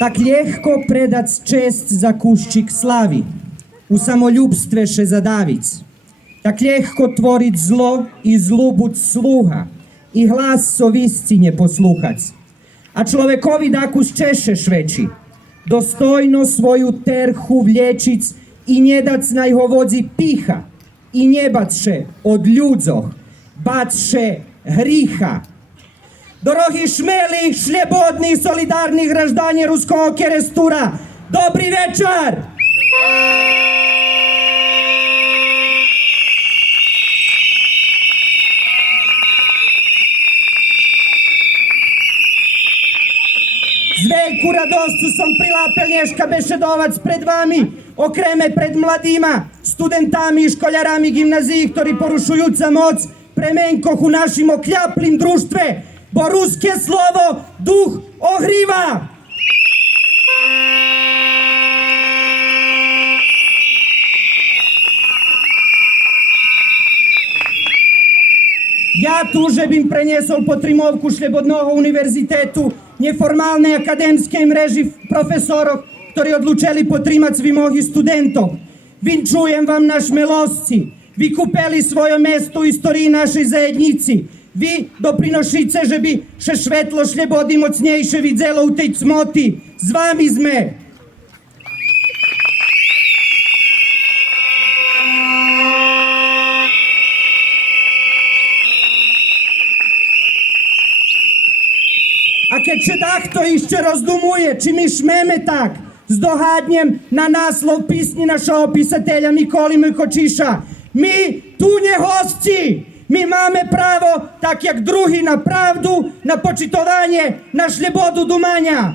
Tak ljehko predac čest za kuščik slavi, u samoljubstve še zadavic. Tak ljehko tvorit zlo i zlubut sluha, i glas soviscinje posluhac. A človekovi dakus češeš veći, dostojno svoju terhu vlječic i njedac najhovodzi piha, i njebacše od ljudzoh, bacše hriha. Dorohi šmeli, šljebodni, solidarni graždanje ruskog kerestura, dobri večer! Z veliku radostu sam prilapel Nješka Bešedovac pred vami, okreme pred mladima, studentami i školjarami gimnaziji, ktori porušujuca moc, premenkoh u našim okljaplim društve, bo ruske slovo duh ohriva. Ja tuže bim prenjesol potrimovku šljebodnoho univerzitetu, neformalne akademske mreži profesorov, ktori odlučeli potrimac vi mohi studentov. Vinčujem vam naš melosci, vi kupeli svoje mesto u istoriji našej zajednici, vi doprinošice, že bi še švetlo šljebodi mocnejše vidzelo u tej cmoti. Z vami sme. A keď še dachto ešte rozdumuje, či my šmeme tak, s dohadnjem na naslov písni našeho písateľa Nikoli Mikočiša. My tu nehosci, my máme pravo, tak jak drugi, na pravdu, na počitovanie, na šlebodu dumania.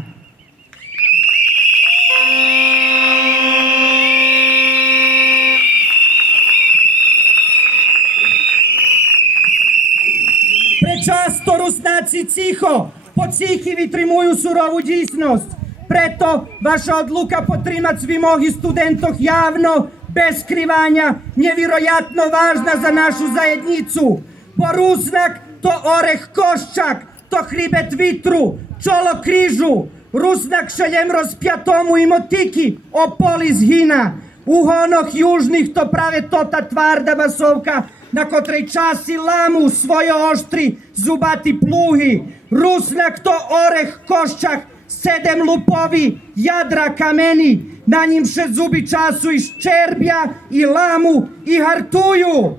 Prečasto Rusnáci cicho, po cichi vytrimujú surovú dísnosť. Preto vaša odluka potrimac vi mohi studentoch javno, bez skrivanja, nevjerojatno važna za našu zajednicu. Bo Rusnak to oreh koščak, to hribet vitru, čolo križu. Rusnak šeljem rozpjatomu i motiki, opoli zhina. U honoh južnih to prave to ta tvarda vasovka, na kotrej časi lamu svoje oštri zubati pluhi. Rusnak to oreh koščak, 7 lupovi, jadra kameni, na njim še zubi času i ščerbja, i lamu, i hartuju.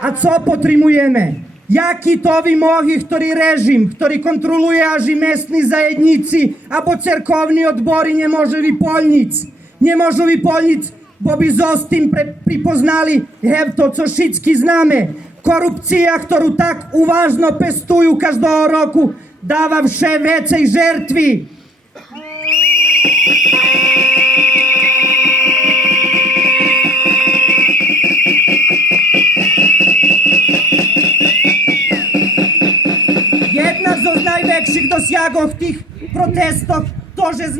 A co potrimujeme? Jaki to vi mohi, ktori režim, ktori kontroluje aži mesni zajednici, abo cerkovni odbori ne može vi poljnic. Nie možu vi poljnic, bo bi zostim pripoznali to, co šitski zname. Korupcija, ktoru tak uvažno pestuju každého roku, dáva vše vecej žertvi. Jedna z najväčších dosiahov tých protestov to, že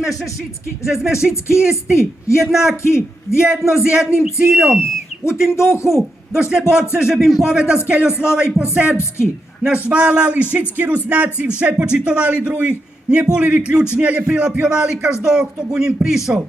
sme všetci istí, jednaki, jedno s jedným cíľom. U tým duchu došle bodce, že bym poveda skeľo slova i po serbski. Naš valal i všetci Rusnáci vše počitovali druhých, neboli vyključni, ale prilapjovali každého, kto ku nim prišol.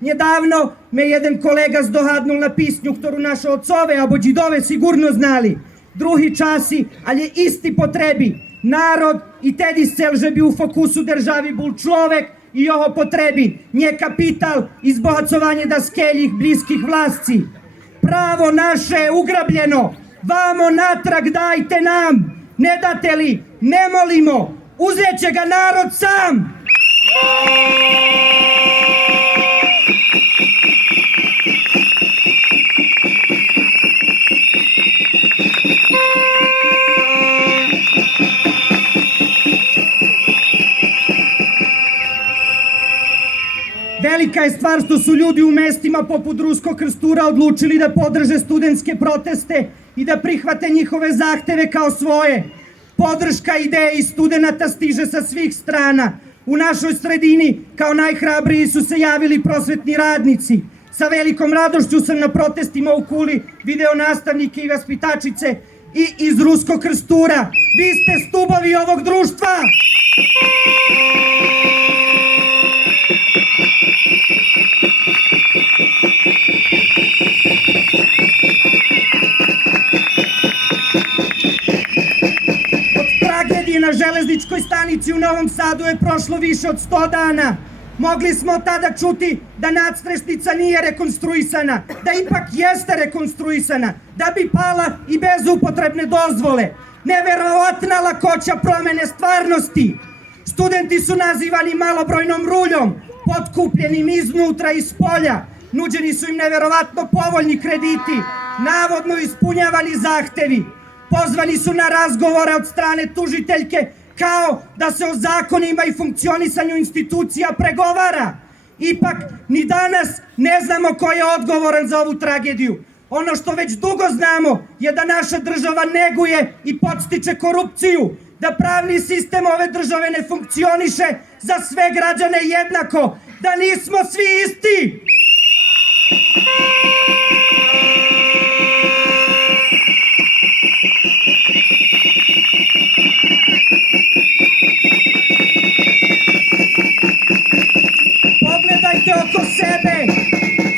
Nedávno me jeden kolega zdohadnul na písňu, ktorú naše otcove abo džidove sigurno znali. Drugi časi, ali isti potrebi. Narod i tedy chcel, že by u fokusu državi bol človek i jeho potrebi, nie kapital i zbohacovanie da skeljih bliskih vlasci. Pravo naše je ugrabljeno, vamo natrag dajte nam, ne date li, ne molimo, uzet će ga narod sam. Velika je stvar što su ljudi u mestima poput Ruskog Krstura odlučili da podrže studentske proteste i da prihvate njihove zahteve kao svoje. Podrška ideji studenata stiže sa svih strana. U našoj sredini kao najhrabriji su se javili prosvetni radnici. Sa velikom radošću sam na protestima u Kuli video nastavnike i vaspitačice i iz Ruskog Krstura. Vi ste stubovi ovog društva! Od tragedije na železničkoj stanici u Novom Sadu je prošlo više od 100 dana. Mogli smo tada čuti da nadstrešnica nije rekonstruisana, da ipak jeste rekonstruisana, da bi pala i bez upotrebne dozvole. Neverovatna lakoća promene stvarnosti. Studenti su nazivani malobrojnom ruljom, potkupljenim iznutra i spolja. Nuđeni su im neverovatno povoljni krediti, navodno ispunjavani zahtevi. Pozvani su na razgovore od strane tužiteljke, kao da se o zakonima i funkcionisanju institucija pregovara. Ipak, ni danas ne znamo ko je odgovoran za ovu tragediju. Ono što već dugo znamo je da naša država neguje i podstiče korupciju, da pravni sistem ove države ne funkcioniše za sve građane jednako, da nismo svi isti. Pogledajte oko sebe,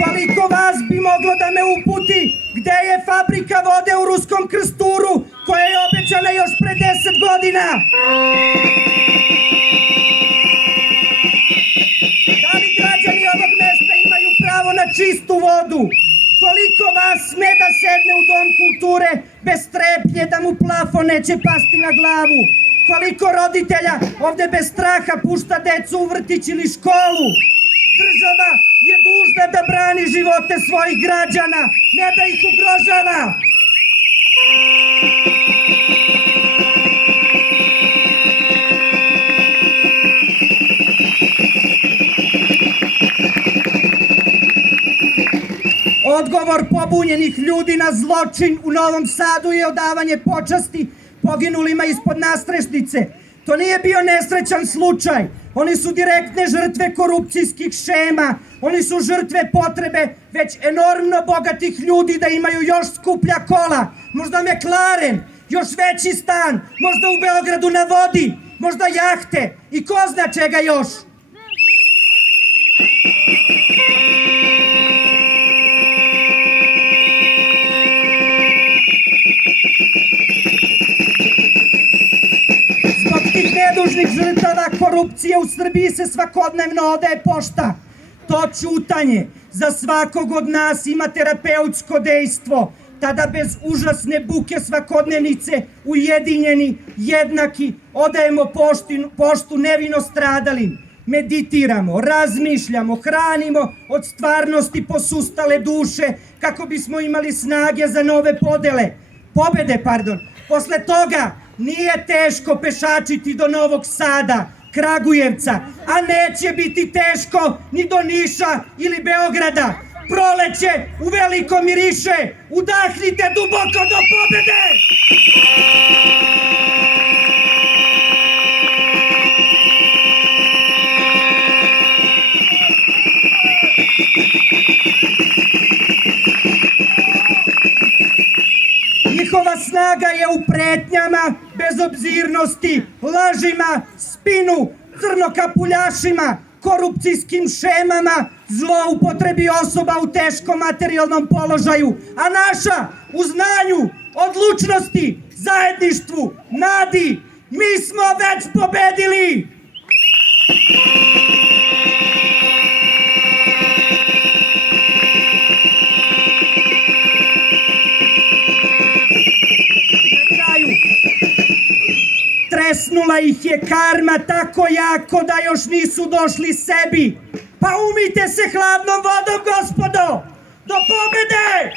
koliko vas bi moglo da me uputi gde je fabrika vode u Ruskom Krsturu koja je obećana još pre 10 godina. Da li građani ovog mesta imaju pravo na čistu vodu? Koliko vas sme da sedne u Dom kulture bez strepnje da mu plafon neće pasti na glavu? Koliko roditelja ovde bez straha pušta decu u vrtić ili školu? Država je dužna da brani živote svojih građana, ne da ih ugrožava. Odgovor pobunjenih ljudi na zločin u Novom Sadu je odavanje počasti poginulima ispod nadstrešnice. To nije bio nesrećan slučaj. Oni su direktne žrtve korupcijskih šema. Oni su žrtve potrebe već enormno bogatih ljudi da imaju još skuplja kola, možda McLaren, još veći stan, možda u Beogradu na vodi, možda jahte i ko zna čega još. Nedužnih žrtava korupcije u Srbiji se svakodnevno odaje pošta. To ćutanje za svakog od nas ima terapeutsko dejstvo. Tada bez užasne buke svakodnevnice, ujedinjeni, jednaki, odajemo poštu nevino stradalim. Meditiramo, razmišljamo, hranimo od stvarnosti posustale duše kako bismo imali snage za nove pobede. Posle toga nije teško pešačiti do Novog Sada, Kragujevca, a neće biti teško ni do Niša ili Beograda. Proleće u veliko miriše, udahnite duboko do pobede! Njihova snaga je u pretnjama, bezobzirnosti, lažima, spinu, crnokapuljašima, korupcijskim šemama, zloupotrebi osoba u teškom materijalnom položaju, a naša u znanju, odlučnosti, zajedništvu, nadi, mi smo već pobedili! Tresnula ih je karma tako jako da još nisu došli sebi. Pa umijte se hladnom vodom, gospodo! Do pobede!